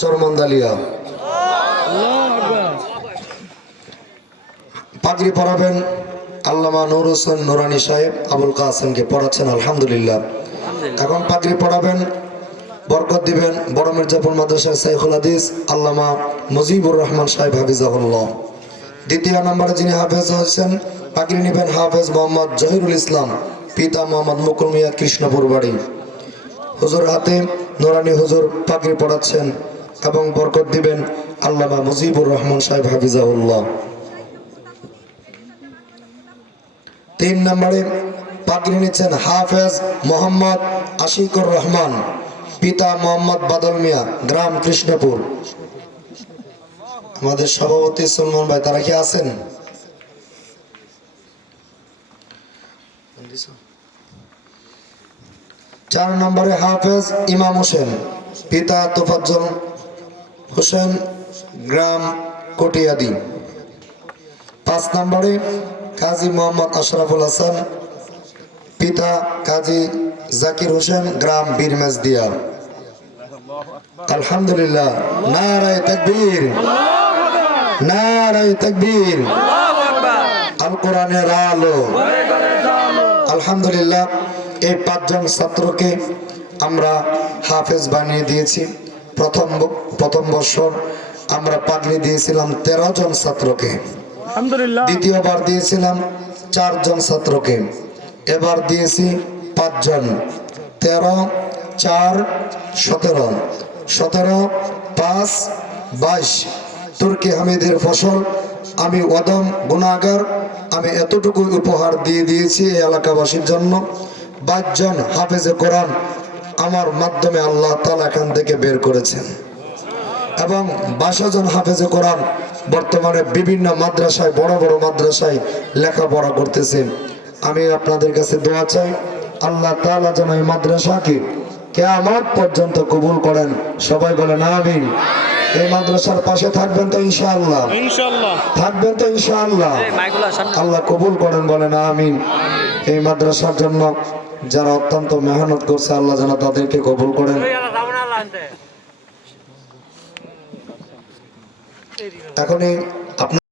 চরমন্দালিয়া। পাগড়ি পড়াবেন আল্লামা নুর হোসেন নুরানি সাহেব, আবুল কাসেমকে পড়াচ্ছেন, আলহামদুলিল্লাহ। এখন পাগড়ি পড়াবেন বরকত দিবেন বড় মির্জাপুর মাদ্রাসার সাইফুল হাদিস আল্লামা মুজিবুর রহমান সাহেব, হাফিজাহুল্লাহ। দ্বিতীয় নম্বরে যিনি হাফেজ হয়েছেন, পাগড়ি নেবেন হাফেজ মোহাম্মদ জহিরুল ইসলাম, পিতা মোহাম্মদ মুকুল মিয়া কৃষ্ণপুর বাড়ি। হুজুর হাতে নোরানি হুজুর পাগড়ি পড়াচ্ছেন। এবং বরকত দিবেন আল্লামা মুজিবুর রহমান সাহেব হাফিজাহুল্লাহ। তিন নম্বরে পাগড়ি নিচ্ছেন হাফেজ মোহাম্মদ আশিকুর রহমান, পিতা মোহাম্মদ বাদল মিয়া, গ্রাম কৃষ্ণপুর। আমাদের সভাপতি সলমান ভাই, তারা কি আছেন? চার নম্বরে হাফেজ ইমাম হোসেন, পিতা তোফাজ্জল হোসেন গ্রাম কটিয়াদি। পাঁচ নম্বরে কাজী মোহাম্মদ আশরাফুল হাসান, পিতা কাজী জাকির হোসেন, গ্রাম বীরমেজদিয়া আলহামদুলিল্লাহ। নারায় তাকবীর। নারায় তাকবীর। আল কোরআনের আলো। আলহামদুলিল্লাহ, এই পাঁচজন ছাত্রকে আমরা হাফেজ বানিয়ে দিয়েছি। প্রথম প্রথম বছর আমরা পাগড়ি দিয়েছিলাম তেরো জন ছাত্রকে। আলহামদুলিল্লাহ। দ্বিতীয়বার দিয়েছিলাম চারজন ছাত্রকে। এবার দিয়েছি পাঁচজন তেরো চার সতেরো। সতেরো পাঁচ বাইশ। তুর্কি হামিদের ফসল আমি অদম গুণাগার আমি এতটুকু উপহার দিয়ে দিয়েছি এই এলাকাবাসীর জন্য। বাইশজন হাফেজে কোরআন আমার মাধ্যমে আল্লাহ তালা এখান থেকে বের করেছেন। এবং বাসাজন হাফেজে কোরআন বর্তমানে বিভিন্ন মাদ্রাসায় বড় বড় মাদ্রাসায় লেখাপড়া করতেছে। আমি আপনাদের কাছে দোয়া চাই আল্লাহ তাআলা যেন এই মাদ্রাসাকে কেয়ামত পর্যন্ত কবুল করেন। সবাই বলেন আমিন। এই মাদ্রাসার পাশে থাকবেন তো ইনশাআল্লাহ। থাকবেন তো ইনশাআল্লাহ। আল্লাহ কবুল করেন বলেন আমিন। এই মাদ্রাসার জন্য যারা অত্যন্ত মেহনত করছে আল্লাহ যেন তাদেরকে কবুল করেন। এখনই আপনার